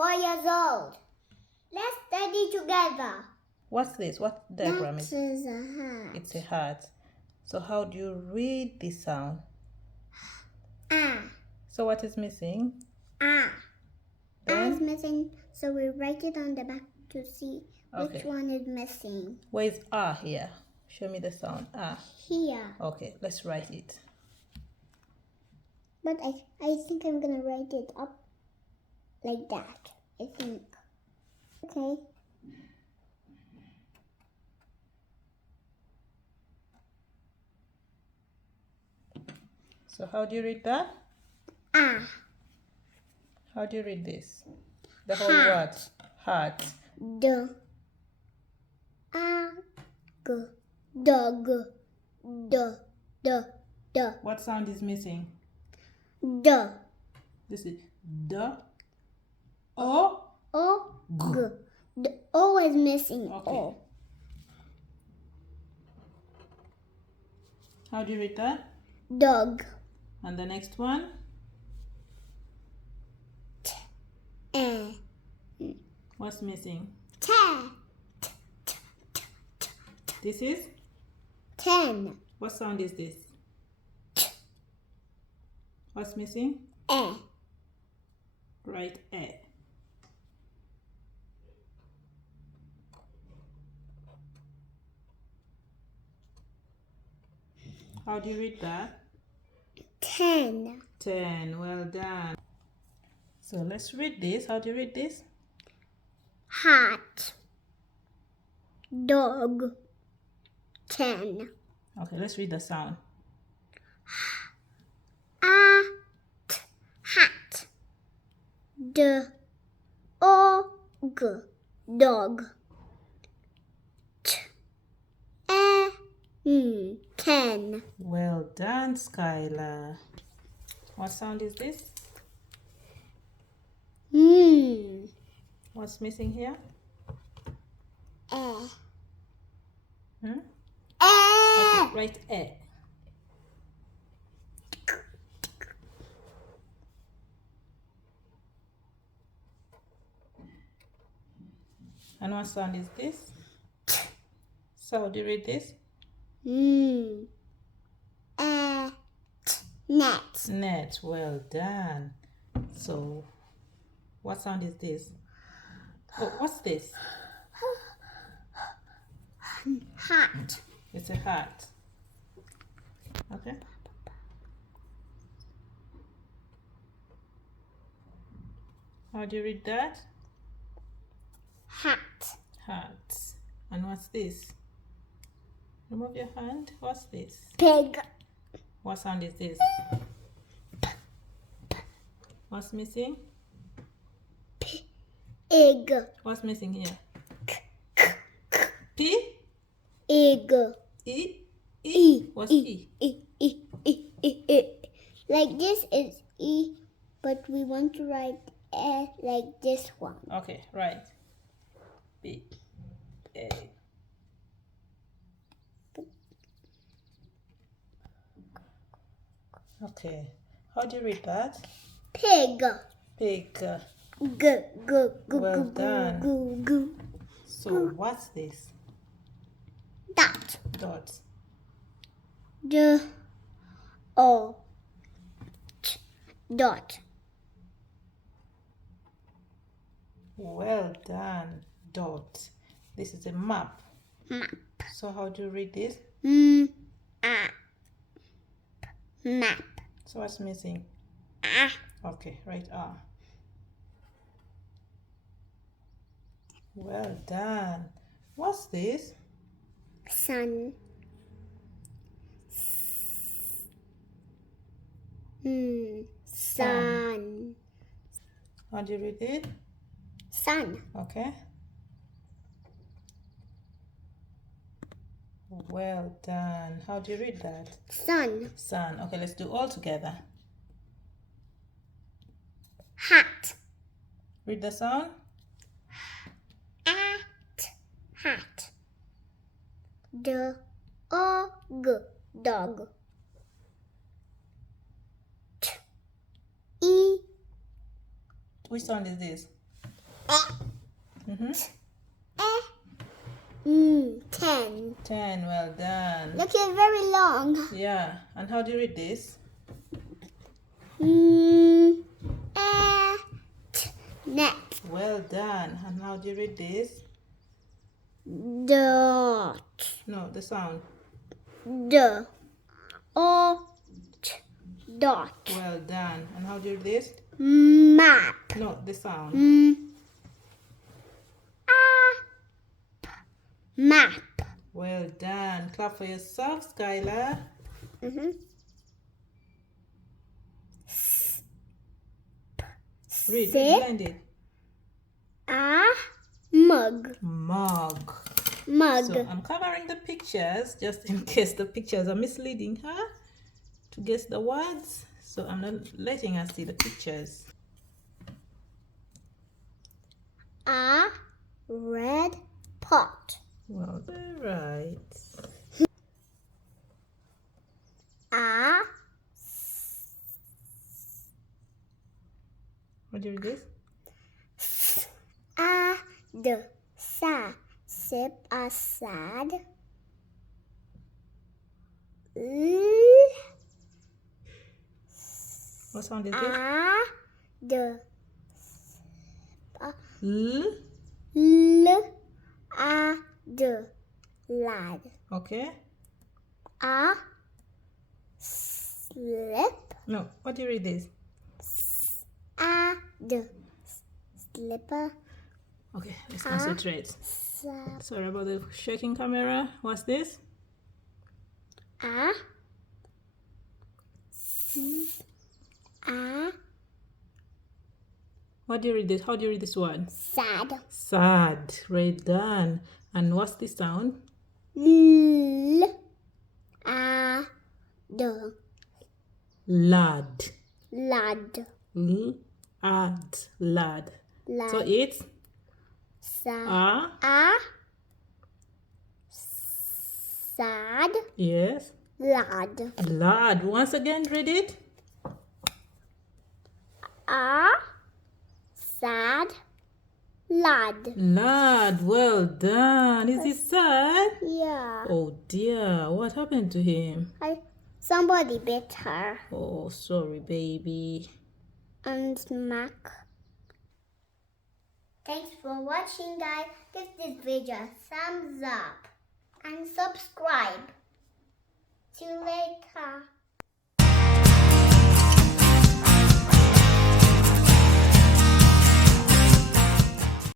4 years old. Let's study together. What's this? What diagram is? That is a heart. It's a heart. So how do you read this sound? Ah. So what is missing? Ah. Then? Ah is missing, so we write it on the back to see which Okay. one is missing. Where is ah here? Show me the sound. Ah. Here. Okay, let's write it. But I think I'm gonna write it up like that. I think. Okay. So how do you read that? Ah. How do you read this? The whole Heart. word. Heart. D. A. G. Dog. D. D. D. What sound is missing? D. This is D. O. O. G. The O is missing. Okay. O. How do you read that? Dog. And the next one? Eh. What's missing? Ten. This is? 10. What sound is this? What's missing? Eh. Right, eh. How do you read that? 10. 10. Well done. So let's read this. How do you read this? Hat. Dog. 10. Okay, let's read the sound. A. T. Hat. D. O. G. Dog. T. E. 10. Well done, Skylar. What sound is this? What's missing here? Eh. Hmm? Eh. Okay, right, eh. And what sound is this? So, do you read this? Net. Net. Well done. So, what sound is this? Oh, what's this? Hat. It's a hat. Okay. How do you read that? Hat. Hat. And what's this? Remove your hand. What's this? Pig. What sound is this? What's missing? Egg. What's missing here? P? Egg. E? E. What's E? Like this is E, but we want to write E like this one. Okay, right. B. A. Okay. How do you read that? Pig. Pig. G. Well done. So what's this? Dot. Dot. D. O. T. Dot. Well done. Dot. This is a map. Map. So how do you read this? Map. So what's missing? Okay, right, ah. Well done. What's this? Sun. Sun. How do you read it? Sun. Okay. Well done. How do you read that? Sun. Sun. Okay, let's do all together. Hat. Read the sound. Hat. D. O. G. Dog. T. E. Which sound is this? Mm-hmm. 10. 10. Well done. Look, it's very long. Yeah. And how do you read this? Net. Well done. And how do you read this? Dot. No, the sound. D. O. T. Dot. Well done. And how do you read this? Map. No, the sound. Map. Well done. Clap for yourself, Skylar. Read, blend it. Mug. Mug. Mug. So I'm covering the pictures just in case the pictures are misleading her to guess the words. So I'm not letting her see the pictures. A red pot. Well, right. What do you read this? Sip a sad. What sound is this? Lad. Okay. Slip. No, what do you read this? Slipper. Okay, let's concentrate. Sorry about the shaking camera. What's this? What do you read this? How do you read this word? Sad. Sad. Right done. And what's the sound? Lad. Lad. Lad. So it's sad. Yes. Lad. Lad. Once again, read it. Sad. Lad. Lad. Well done. Is he sad? Yeah. Oh dear. What happened to him? Somebody bit her. Oh, sorry, baby. And smack. Thanks for watching, guys. Give this video a thumbs up and subscribe. See you later.